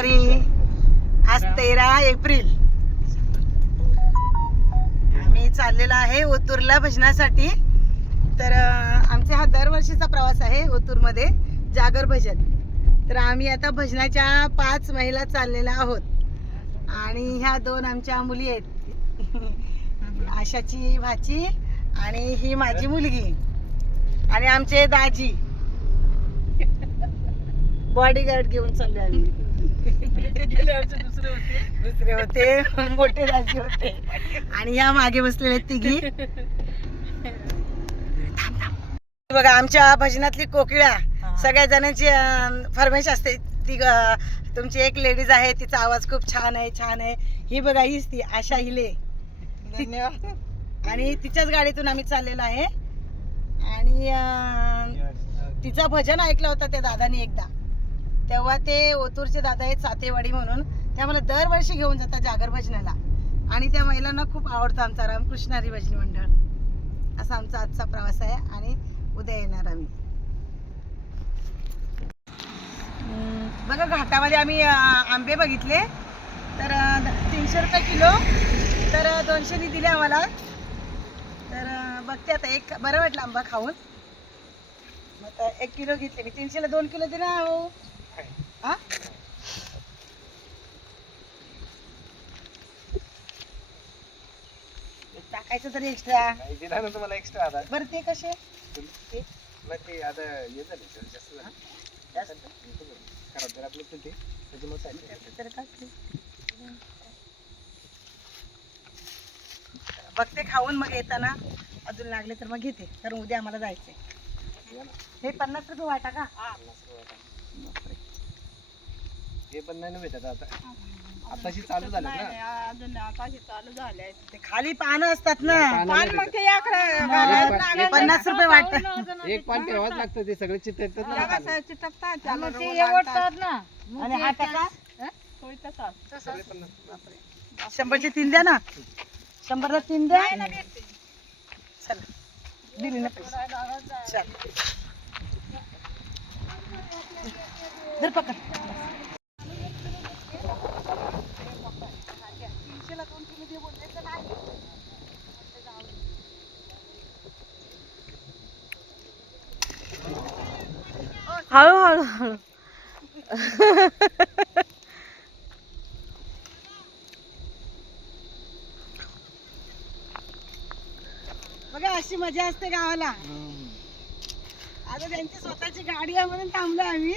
हरी. आज 13 एप्रिल. आम्ही चाललेलो आहे ओतूरला भजनासाठी. तर आमचा हा दरवर्षीचा प्रवास आहे ओतूरमध्ये जागर भजन. तर आम्ही आता भजनाच्या 5 महिला चाललेल्या आहोत आणि ह्या 2 आमच्या मुली आहेत. आशाची भाची आणि ही माझी मुलगी आणि आमचे दाजी बॉडीगार्ड घेऊन चालले आम्ही. दुसरे होते मोठे दाजी होते आणि ह्या मागे बसलेले तिघी. बघा आमच्या भजनातली कोकिळा सगळ्या जणांची फरमाईश असते. ती तुमची एक लेडीज आहे तिचा आवाज खूप छान आहे छान आहे. ही बघा हीच ती आशा हिले. आणि तिच्याच गाडीतून आम्ही चाललेलो आहे आणि तिचं भजन ऐकलं होतं त्या दादानी एकदा. तेव्हा ते ओतूरचे दादा आहेत सातेवाडी म्हणून, त्या मला दरवर्षी घेऊन जातात जागर भजनाला आणि त्या महिलांना खूप आवडतं आमचा रामकृष्ण हरी भजनी मंडळ. असा आमचा आजचा प्रवास आहे आणि उद्या येणार आम्ही. बघा घाटामध्ये आम्ही आंबे बघितले तर 300 रुपये किलो. तर 200 दिले आम्हाला. तर बघते आता एक बरं वाटलं आंबा खाऊन. मग 1 किलो घेतले मी. 300ला 2 किलो दे ना. हो हा टाकायचं तरी एक्स्ट्रा दिला ना तुम्हाला एक्स्ट्रा. आता बरं ते कसे ते आता येत झाले जास्त खराब जर आपलं ते तर बघते खाऊन मग येताना अजून लागले तर मग घेते कारण उद्या आम्हाला जायचंय. हे 50 रुपये वाटा का? हे पण नाही भेटत आता. आताशी चालू झालं ना अजून आताशी चालू झाले. ते खाली पानं असतात ना. पान मग ते हे 50 रुपये वाटत. एक पान ठेवाच लागतं. ते सगळे चित्त चिटकतात आणि हा कसा? सगळे 50. 100चे 3 द्या ना. 100ला 3 द्या. चला दिली ना पैसे. चल धर पकड. हळू हळू हळू. बघा अशी मजा असते गावाला. आता त्यांची स्वतःची गाडी आहे म्हणून थांबलो आम्ही.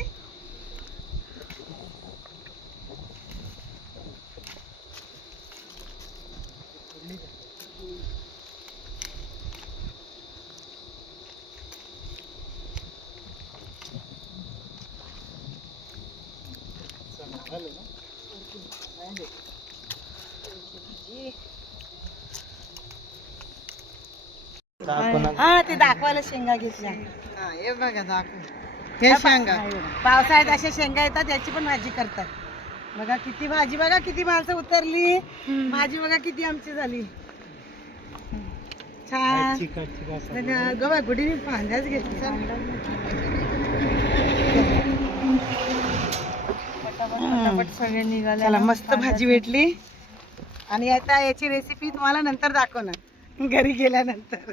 हा ते दाखवायला शेंगा घेतल्या. हे बघा दाखव. हे शेंगा पावसाळ्यात अशा शेंगा येतात त्याची पण भाजी करतात. बघा किती भाजी. बघा किती माणसं उतरली. भाजी बघा किती आमची झाली. छान. गवा गुढी फांद्याच घेतली. सगळे निघाले. चला मस्त भाजी भेटली आणि आता याची रेसिपी तुम्हाला नंतर दाखवणार घरी गेल्यानंतर.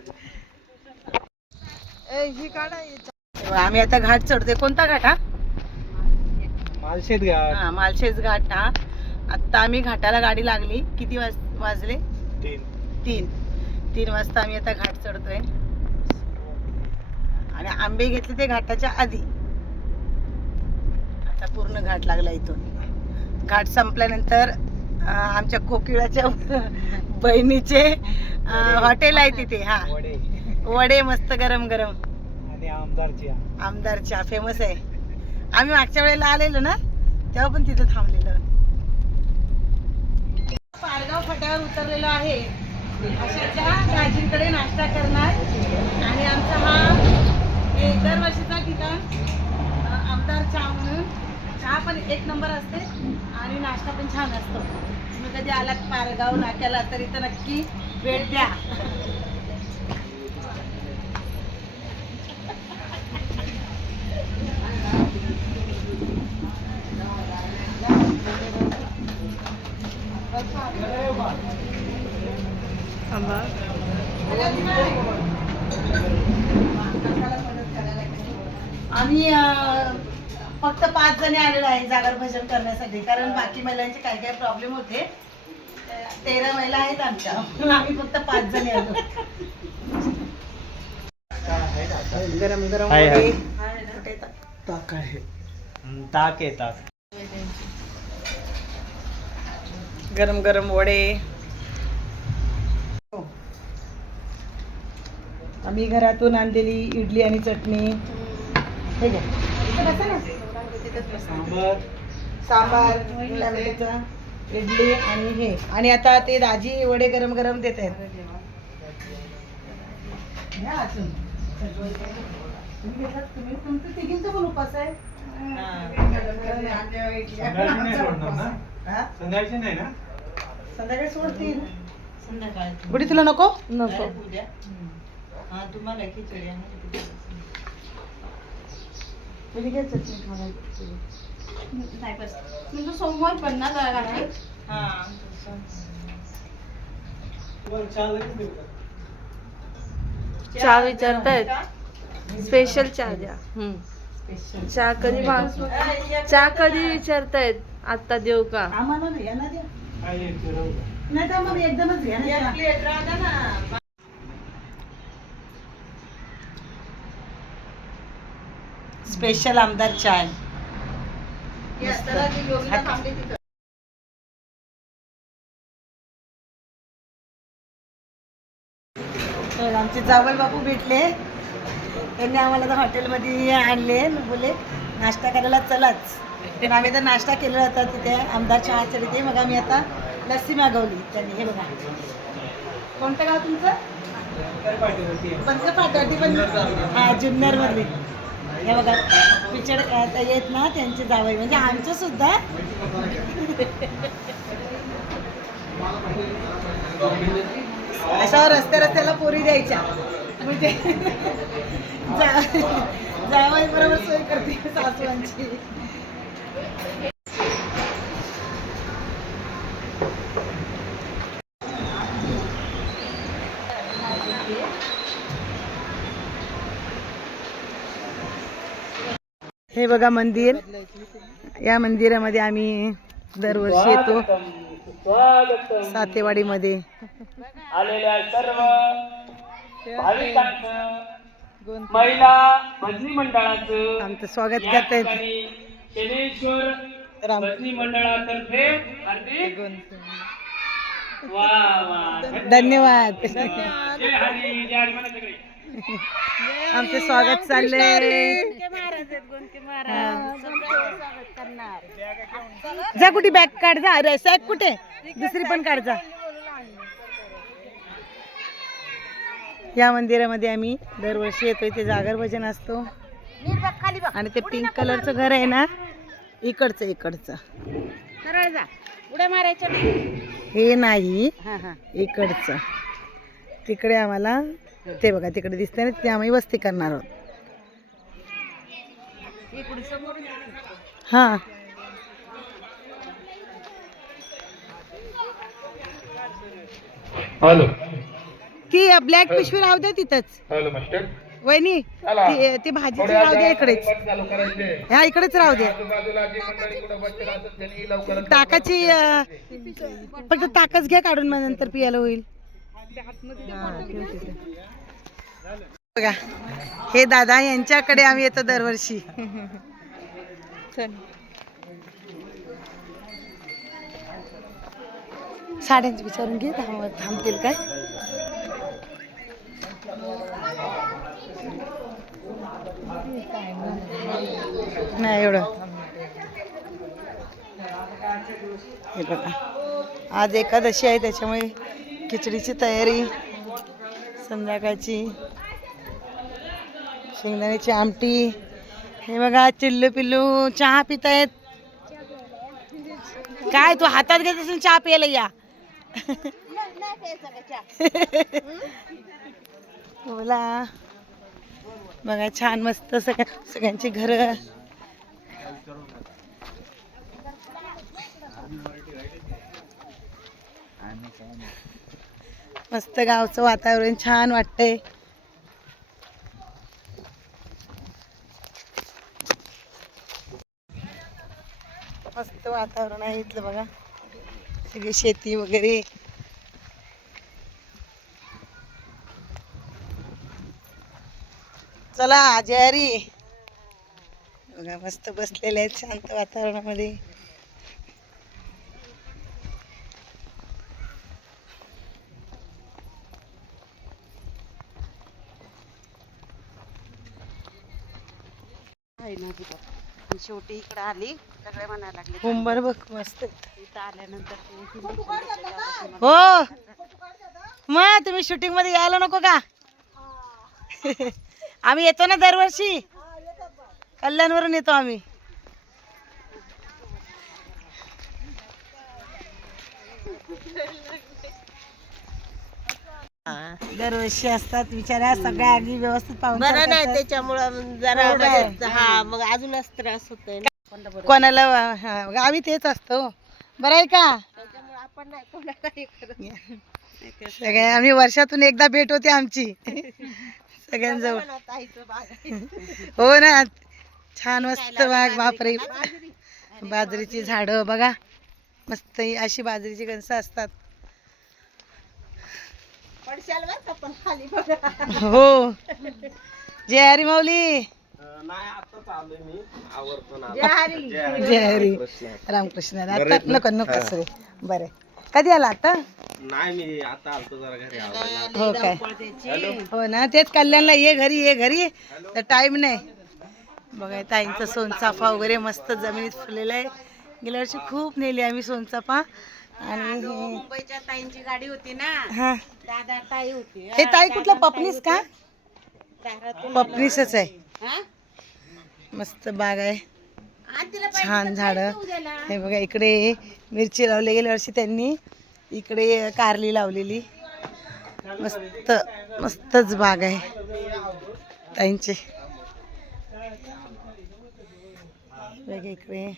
ही काढा. आम्ही आता घाट चढतोय. कोणता घाट हा? मालशेत घाट. हा मालशेज घाट. हा आता आम्ही घाटाला गाडी लागली. किती वाजले? 3 वाजता आम्ही आता घाट चढतोय आणि आंबे घेतले ते घाटाच्या आधी. आता पूर्ण घाट लागला. इथून घाट संपल्यानंतर आमच्या कोकिळाच्या बहिणीचे हॉटेल आहे तिथे. हा वडे मस्त गरम गरम आणि आमदार चहा फेमस आहे. आम्ही मागच्या वेळेला आलेलो ना तेव्हा पण तिथे थांबलेलो. पारगाव फाट्यावर उतरलेलो आहे. अशाच्या दाजींकडे नाश्ता करणार आणि आमचा हा दरवर्षीचा ठिकाण आमदार चहा म्हणून. चहा पण 1 नंबर असते आणि नाश्ता पण छान असतो. तुम्ही कधी आलात पारगाव नाक्याला तर इथं नक्की भेट द्या. आम्ही फक्त 5 जणी आलेलो आहे जागर भजन करण्यासाठी, कारण बाकी महिलांचे काय काय प्रॉब्लेम होते. 13 महिला आहेत आमच्या, म्हणून आम्ही फक्त 5 जणी आलो. गरम गरम हाय, हाय. वडे. कुठे ताक आहे? ताक आहे ताक. गरम गरम वडे. आम्ही घरातून आणलेली इडली आणि चटणी. हे घ्या. इथं बसा ना. सांबार, टोमॅटोचा, इडली आणि हे. आणि आता ते दाजी वडे गरम गरम देत आहेत. घ्या अजून. तुम्ही घेतात, तुम्ही तुमचं तिघींचा पण उपास आहे. संध्याकाळची नाही ना? संध्याकाळी सोडतील. गुडी तुला नको? नको. तुम्हाला खिचडी तुम्ही घ्या चटणी खाण्याची. नाही बस म्हणजे सोमवार पण ना जरा घातली. चहा विचारतायत. स्पेशल चहा द्या. चहा कधी चहा कधी विचारतायत. आता देऊ का? आम्हाला नाही, यांना द्या. नाही तर मग एकदमच घ्या ना. स्पेशल आमदार चाय. तर आमचे जावई बापू भेटले. त्यांनी आम्हाला तर हॉटेलमध्ये आणले, बोले नाश्ता करायला चलाच. पण आम्ही तर नाश्ता केलेला होता तिथे आमदार चहाच्या तिथे. मग आम्ही आता लस्सी मागवली त्यांनी. हे बघा. कोणतं गाव तुमचं? पंचपाटवरती. पण हा जुन्नरमधली. हे बघा पिचड येत ना त्यांचे जावई, म्हणजे आमचं सुद्धा. अशा रस्त्याला पोरी द्यायच्या, म्हणजे जावई बरोबर सोय करते सासूबांची. हे बघा मंदिर. या मंदिरामध्ये आम्ही दरवर्षी येतो. सातेवाडीमध्ये आलेल्या सर्व भाविकांचं, महिला भजनी मंडळाचं आमचं स्वागत करतायत. शनेश्वर भजनी मंडळातर्फे हार्दिक वा वा धन्यवाद. जय हरी जय हरी म्हणा सगळे. आमचे स्वागत चाललंय. जा कुठे बॅग काढ जा. अरे सॅक कुठे? दुसरी पण काढ जा. या मंदिरामध्ये आम्ही दरवर्षी येतो. इथे जागर भजन असतो. आणि ते पिंक कलरचं घर आहे ना, इकडचं उड्या मारायच्या हे नाही, इकडचं. तिकडे आम्हाला ते बघा तिकडे दिसतंय ना, तिथे आम्ही वस्ती करणार आहोत. हा हॅलो. ती ब्लॅक पिशवी राहू द्या तिथंच. Hello master. वहिनी ती भाजीची राहू द्या इकडेच. ह्या इकडेच राहू द्या. ताकाची फक्त ताकच घ्या काढून, मग नंतर पियाला होईल. बघा हे दादा, यांच्याकडे आम्ही येतो दरवर्षी. साड्यांची विचारून घे, थांबतील काय. नाही एवढं. हे बघा आज एकादशी आहे, त्याच्यामुळे खिचडीची तयारी. संध्याकाळची शेंगदाण्याची आमटी. हे बघा चिल्लू पिल्लू चहा पितायत. काय तू हातात घेत असेल चहा प्यायला? या बोला. बघा छान मस्त सगळ्यांची घर. मस्त गावचं वातावरण छान वाटतंय. मस्त वातावरण आहे इथलं बघा, सगळी शेती वगैरे. चला जयहरी बघा, मस्त बसलेले आहेत शांत वातावरणामध्ये. शेवटी इकडे आली, सगळे म्हणायला लागले कुंभार बघ मस्त आहेत. इथं आल्यानंतर हो मग तुम्ही शूटिंग मध्ये यायला नको का? आम्ही येतो ना दरवर्षी, कल्याणवरून येतो आम्ही. दरवर्षी असतात बिचाऱ्या, सगळ्या आगी व्यवस्थित पाहून बरं नाही करतात. त्याच्यामुळं जरा हो काय? हा मग अजूनच त्रास होतोय कोणाला हा, आम्ही तेच असतो. बरं आहे का? त्याच्यामुळे आपण नाही कोणाला हे करत. सगळ्या आम्ही वर्षातून एकदा भेट होते आमची सगळ्यांजवळ. हो ना, छान मस्त बाग. बापरे, बाजरीची झाडं बघा, मस्त ही अशी बाजरीची कणसं असतात. पडशाल बरं का पण खाली बघा. हो जय हरी माऊली, जय हरी रामकृष्ण. आता नको नको सर. बरं कधी आला आता? नाही मी आता आलतो जरा घरी आवरायला. हो काय? हो ना, तेच कल्याणला ये घरी ये घरी, तर टाइम नाही. बघा ताईंचं सोनचाफा वगैरे मस्त जमिनीत फुललेलं आहे. गेल्या वर्षी खूप नेली आम्ही सोनचाफा. आणि मुंबईच्या ताईंची गाडी होती ना, हा, दादा ताई होती. हे ताई कुठलं पपनीस का? दारातून पपनीसच आहे. हा? मस्त बाग आहे, आणि तिला छान झाडं. उद्याला हे बघा इकडे मिरची लावली गेल्या वर्षी त्यांनी, इकडे कारली लावलेली. मस्त मस्तच बाग आहे ताईंची. बघा इकडे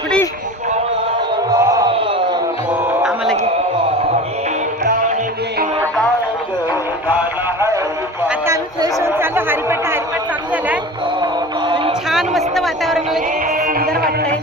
कुठे आम्हाला घे. आता आम्ही फ्रेश होऊन चाललो. हरिपाठ चालू झालाय. आणि छान मस्त वातावरण आहे, सुंदर वाटतंय.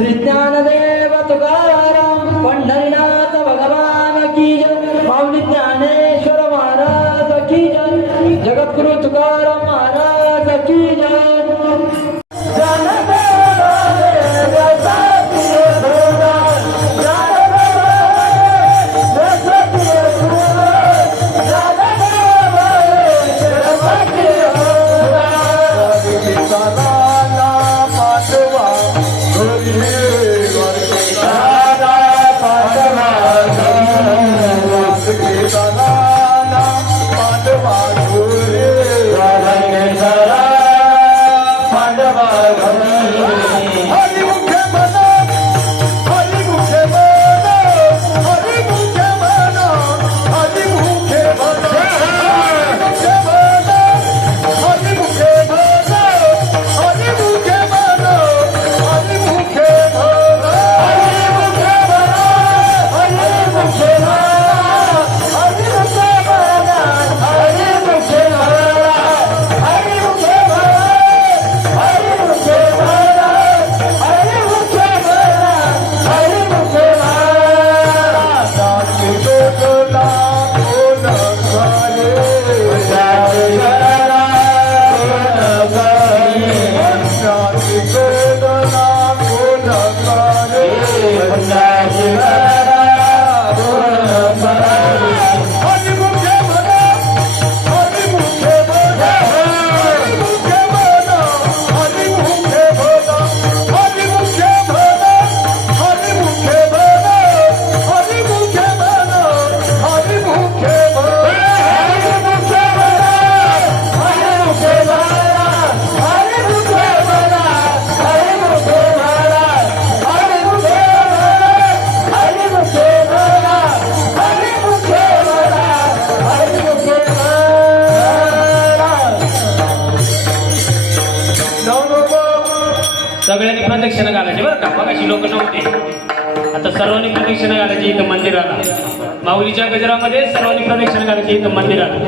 श्री ज्ञानदेव तुकाराम पंढरीनाथ भगवान की जय, माऊली ज्ञानेश्वर महाराज की जय, जगद्गुरु तुकाराम महाराज की जय. सगळ्यांनी प्रदक्षिणा घालायची बरं का, मगाशी लोक नव्हते. आता सर्वांनी प्रदक्षिणा घालायची इथं मंदिराला. माऊलीच्या गजरामध्ये सर्वांनी प्रदक्षिणा घालायची इथं मंदिराला.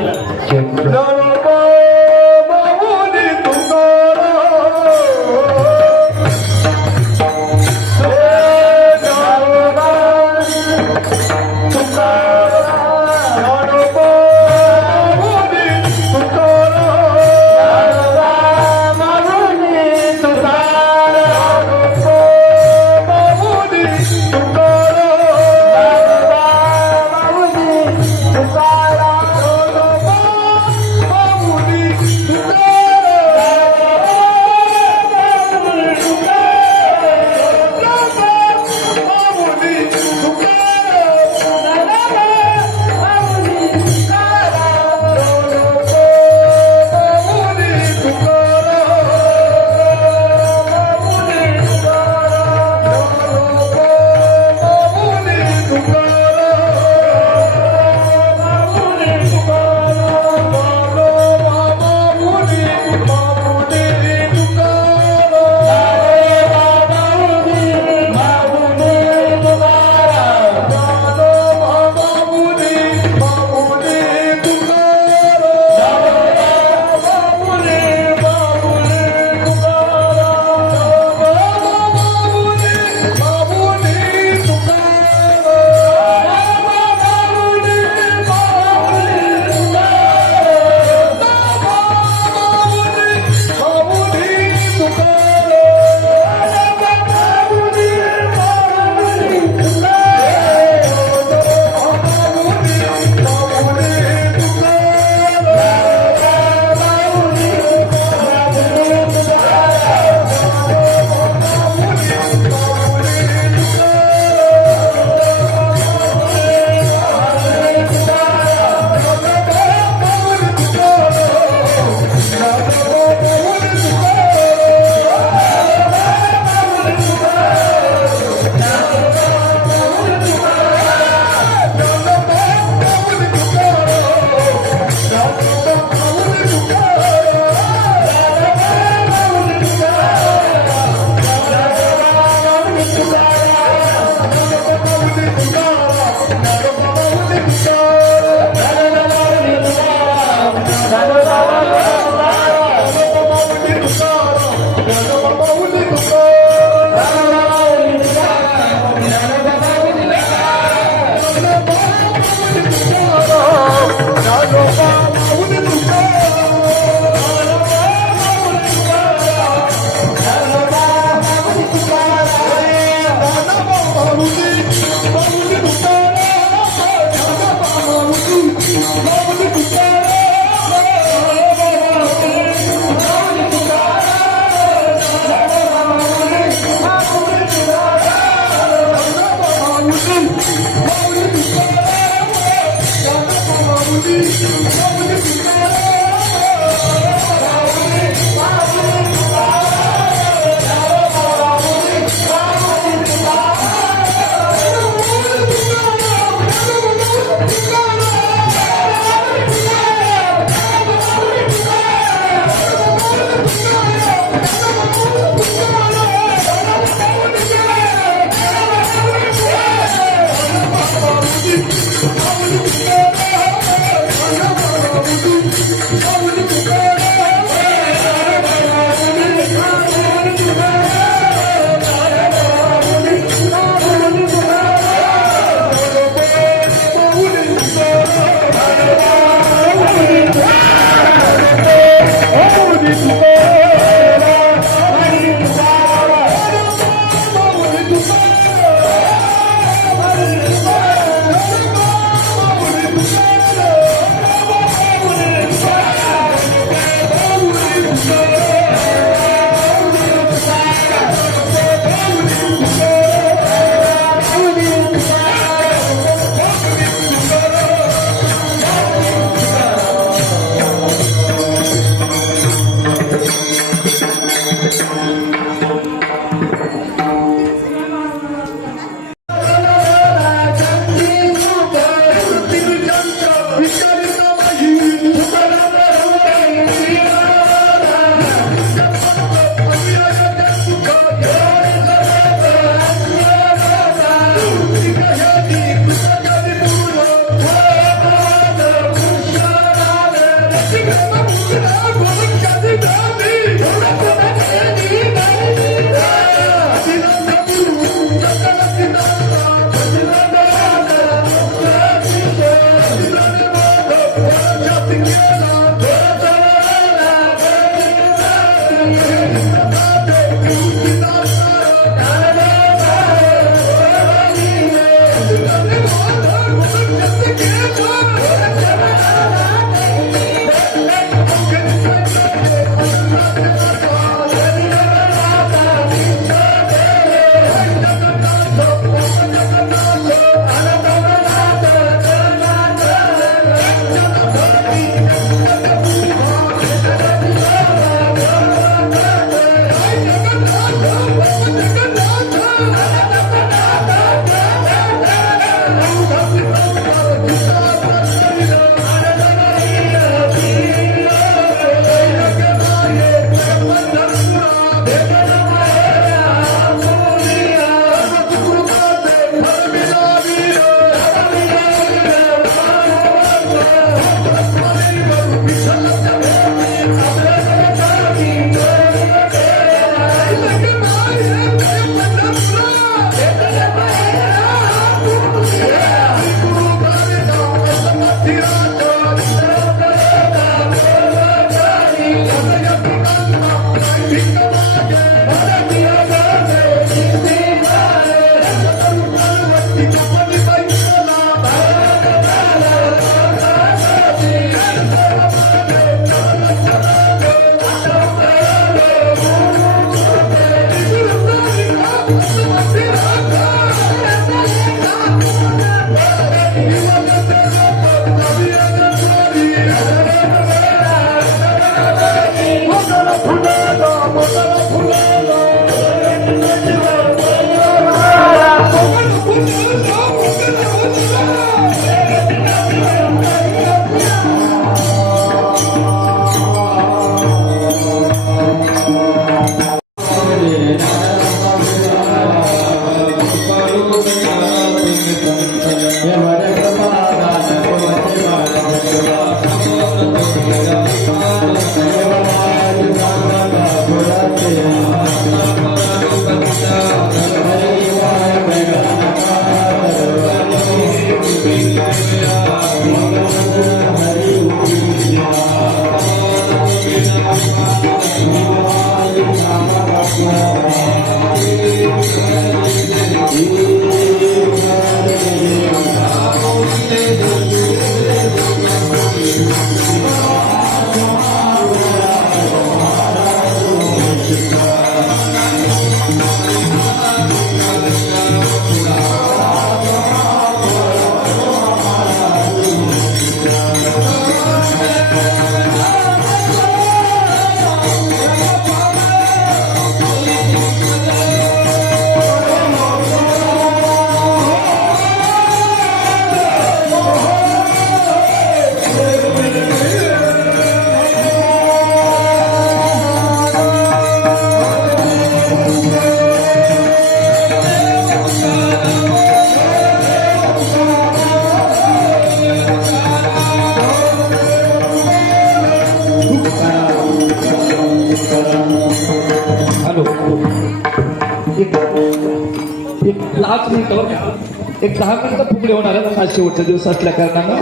एक 10 मिनिटं फुगडे होणार आहेत आज शेवटचा दिवस असल्या कारणानं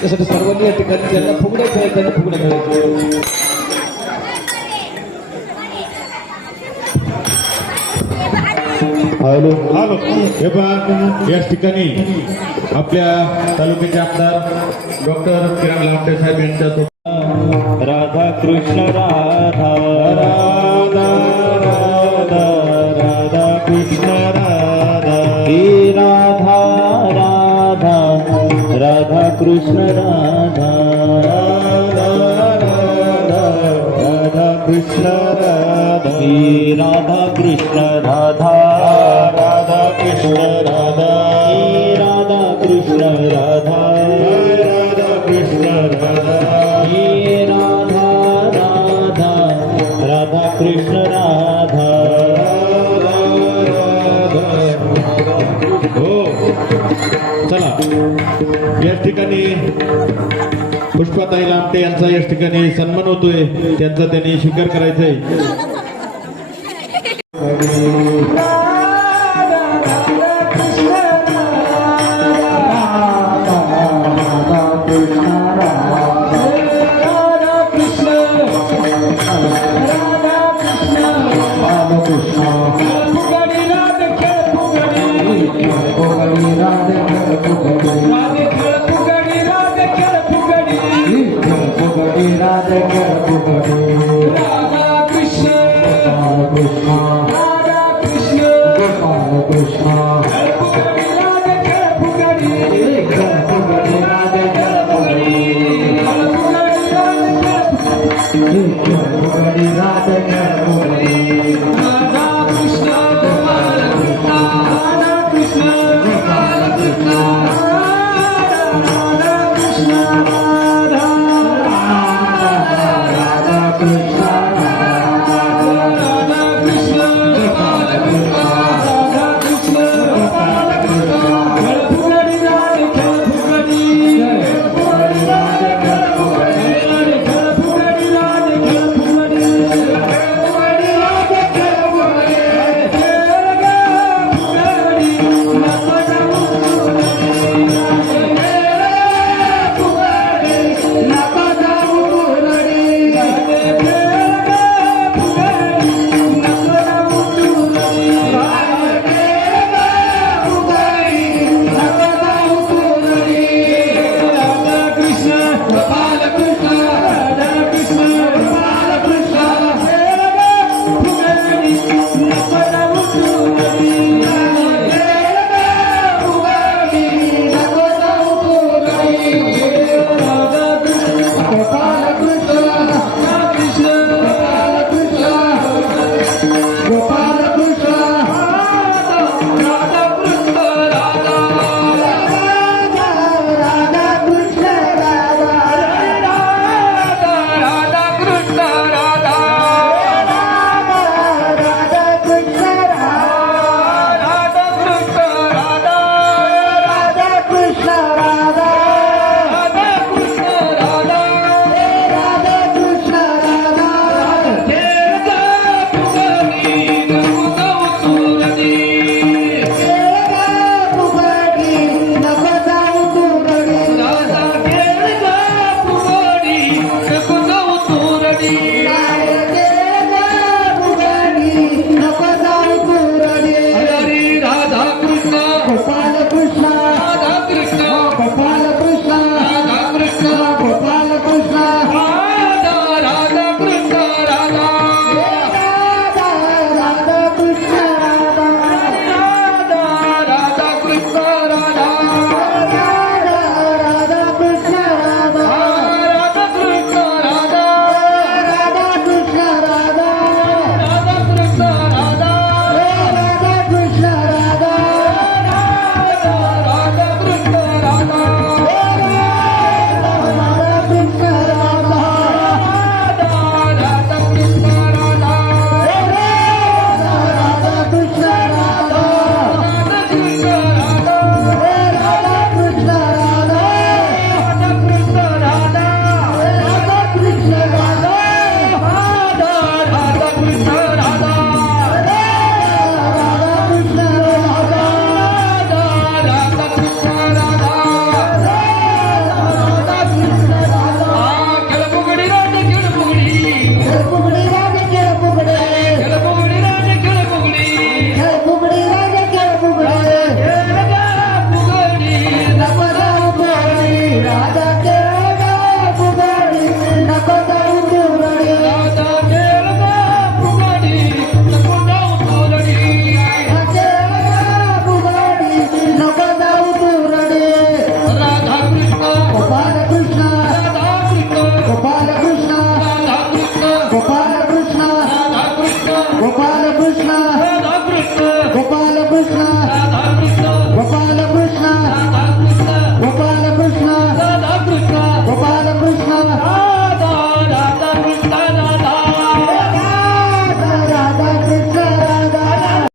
त्यासाठी सर्वांनी या ठिकाणी ज्यांना फुगडे खेळायचे त्यांनी फुगडे खेळायचे. हॅलो हॅलो हे पहा याच ठिकाणी आपल्या तालुक्याचे आमदार डॉक्टर किरण लामटे साहेब यांच्या राधा कृष्ण राधा राधा राधा राधा कृष्ण राधा हे राधा राधा राधा कृष्ण राधा राधा राधा कृष्ण राधा हे राधा कृष्ण राधा राधा कृष्ण राधा हे राधा कृष्ण राधा राधा कृष्ण राधा हे राधा राधा राधा कृष्ण राधा हो चला याच ठिकाणी पुष्पाताई लामटे यांचा याच ठिकाणी सन्मान होतोय त्यांचा त्यांनी स्वीकार करायचा आहे. Krishna